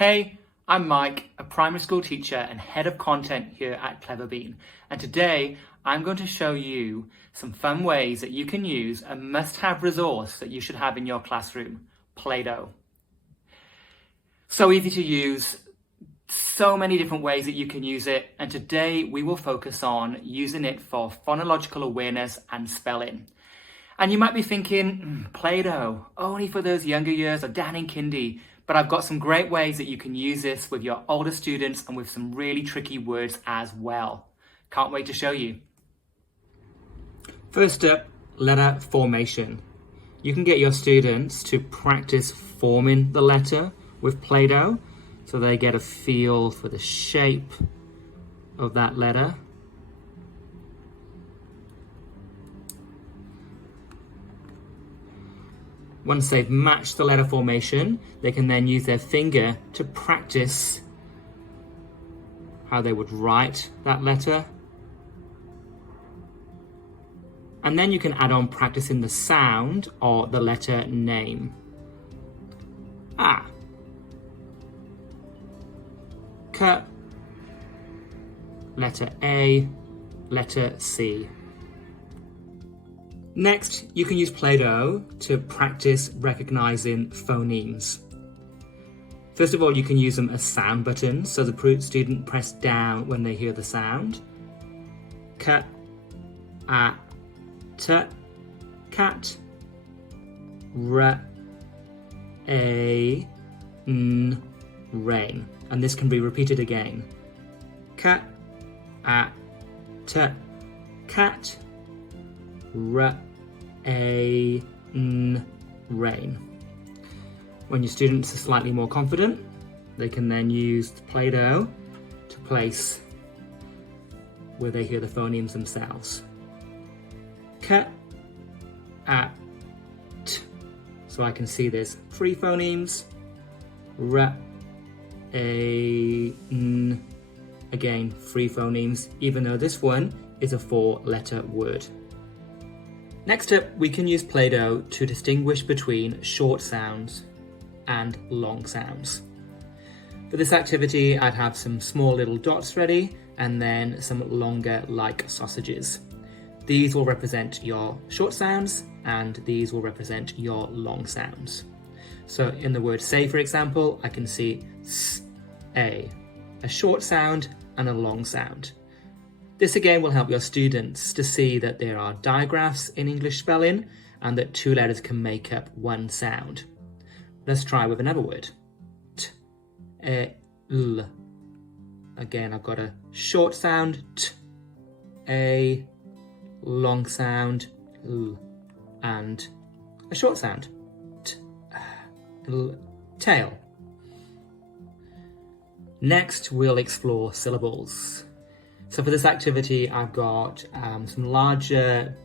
Hey, I'm Mike, a primary school teacher and head of content here at Cleverbean. And today I'm going to show you some fun ways that you can use a must-have resource that you should have in your classroom, Playdoh. So easy to use, so many different ways that you can use it. And today we will focus on using it for phonological awareness and spelling. And you might be thinking, Playdoh, only for those younger years or down in kindy. But I've got some great ways that you can use this with your older students and with some really tricky words as well. Can't wait to show you. First up, letter formation. You can get your students to practice forming the letter with Playdoh so they get a feel for the shape of that letter. Once they've matched the letter formation, they can then use their finger to practice how they would write that letter. And then you can add on practicing the sound or the letter name. A, K, letter A, letter C. Next, you can use Playdoh to practice recognizing phonemes. First of all, you can use them as sound buttons, so the student press down when they hear the sound. K, A, T, cat. R, A, N, rain. And this can be repeated again. K, A, T, cat. R, A, N, rain. When your students are slightly more confident, they can then use Playdoh to place where they hear the phonemes themselves. K, A, T. So I can see there's 3 phonemes. R, A, N. Again, 3 phonemes, even though this one is a 4-letter word. Next up, we can use Playdoh to distinguish between short sounds and long sounds. For this activity, I'd have some small little dots ready and then some longer like sausages. These will represent your short sounds and these will represent your long sounds. So in the word say, for example, I can see s, a short sound and a long sound. This again will help your students to see that there are digraphs in English spelling and that 2 letters can make up 1 sound. Let's try with another word. T, e, l. Again, I've got a short sound, t, a long sound, l, and a short sound, t, l, tail. Next, we'll explore syllables. So for this activity, I've got some larger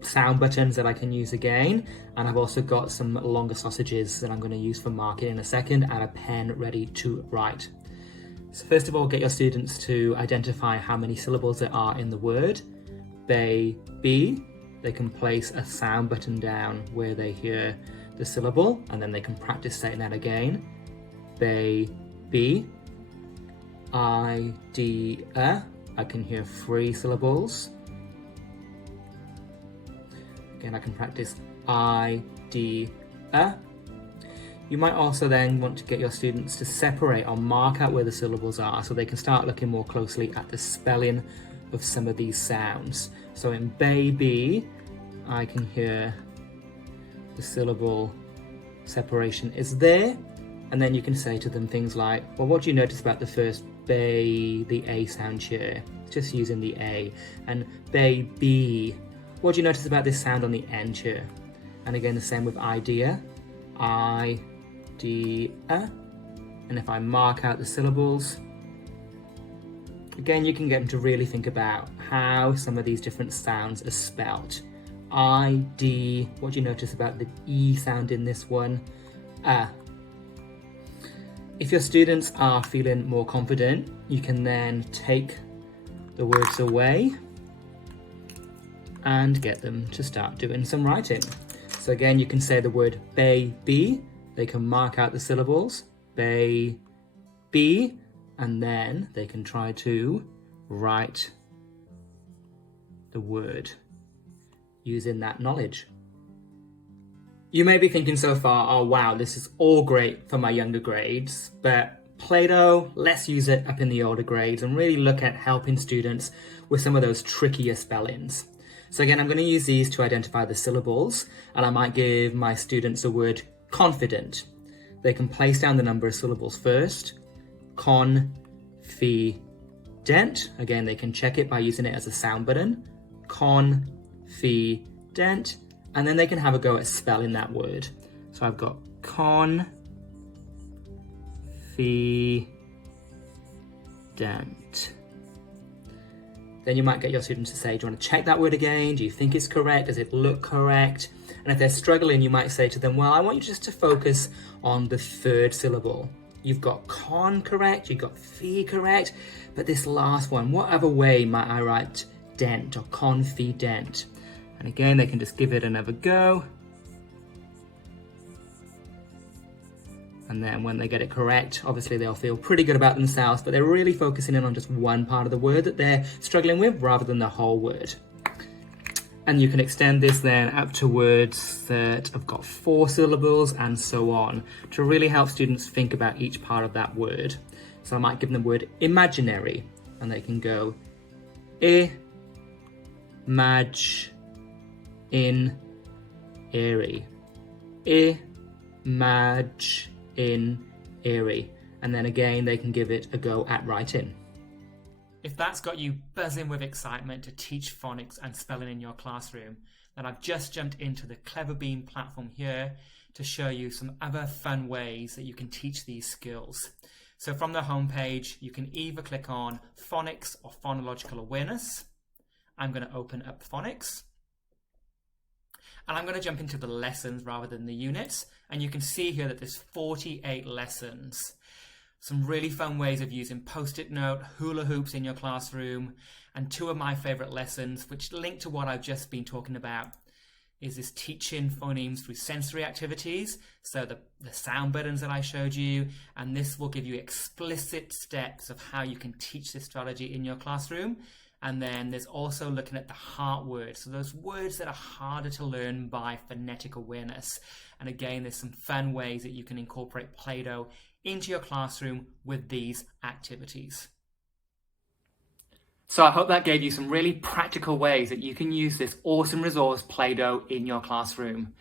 sound buttons that I can use again, and I've also got some longer sausages that I'm going to use for marking in a second and a pen ready to write. So first of all, get your students to identify how many syllables there are in the word. Baby, they can place a sound button down where they hear the syllable, and then they can practice saying that again. Baby. Idea. I can hear 3 syllables. Again, I can practice idea. You might also then want to get your students to separate or mark out where the syllables are so they can start looking more closely at the spelling of some of these sounds. So in baby, I can hear the syllable separation is there. And then you can say to them things like, well, what do you notice about the first bay, the A sound here? Just using the A. And baby, what do you notice about this sound on the end here? And again, the same with idea. Idea. And if I mark out the syllables, again, you can get them to really think about how some of these different sounds are spelt. ID, what do you notice about the E sound in this one? If your students are feeling more confident, you can then take the words away and get them to start doing some writing. So again, you can say the word baby. They can mark out the syllables. Baby. B, and then they can try to write the word using that knowledge. You may be thinking so far, oh wow, this is all great for my younger grades, but Playdoh, let's use it up in the older grades and really look at helping students with some of those trickier spellings. So again, I'm going to use these to identify the syllables, and I might give my students a word confident. They can place down the number of syllables first. Confident. Again, they can check it by using it as a sound button. Confident. And then they can have a go at spelling that word. So I've got confident. Then you might get your students to say, do you want to check that word again? Do you think it's correct? Does it look correct? And if they're struggling, you might say to them, well, I want you just to focus on the third syllable. You've got con correct, you've got fee correct, but this last one, what other way might I write dent or confident? And again, they can just give it another go. And then when they get it correct, obviously they'll feel pretty good about themselves, but they're really focusing in on just one part of the word that they're struggling with rather than the whole word. And you can extend this then up to words that have got 4 syllables and so on to really help students think about each part of that word. So I might give them the word imaginary, and they can go in-airy. In-airy. And then again, they can give it a go at writing. If that's got you buzzing with excitement to teach phonics and spelling in your classroom, then I've just jumped into the Cleverbeam platform here to show you some other fun ways that you can teach these skills. So from the homepage, you can either click on phonics or phonological awareness. I'm going to open up phonics. And I'm going to jump into the lessons rather than the units. And you can see here that there's 48 lessons. Some really fun ways of using post-it note, hula hoops in your classroom. And 2 of my favorite lessons, which link to what I've just been talking about, is this teaching phonemes through sensory activities. So the sound buttons that I showed you, and this will give you explicit steps of how you can teach this strategy in your classroom. And then there's also looking at the heart words, so those words that are harder to learn by phonetic awareness. And again, there's some fun ways that you can incorporate Playdoh into your classroom with these activities. So I hope that gave you some really practical ways that you can use this awesome resource Playdoh in your classroom.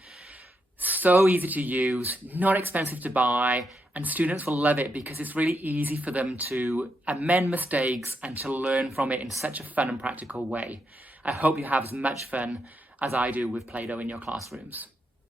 So easy to use, not expensive to buy, and students will love it because it's really easy for them to amend mistakes and to learn from it in such a fun and practical way. I hope you have as much fun as I do with Playdoh in your classrooms.